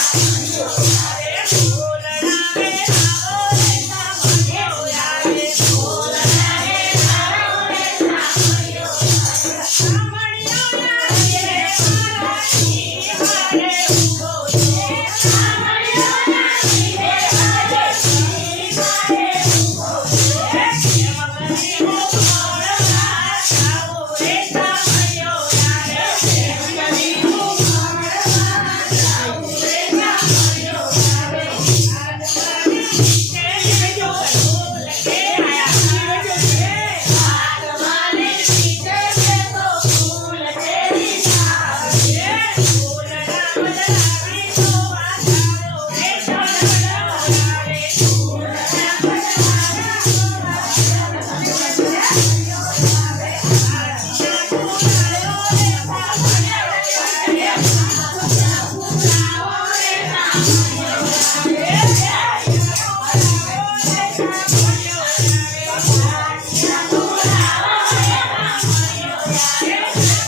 Thank you. Yeah.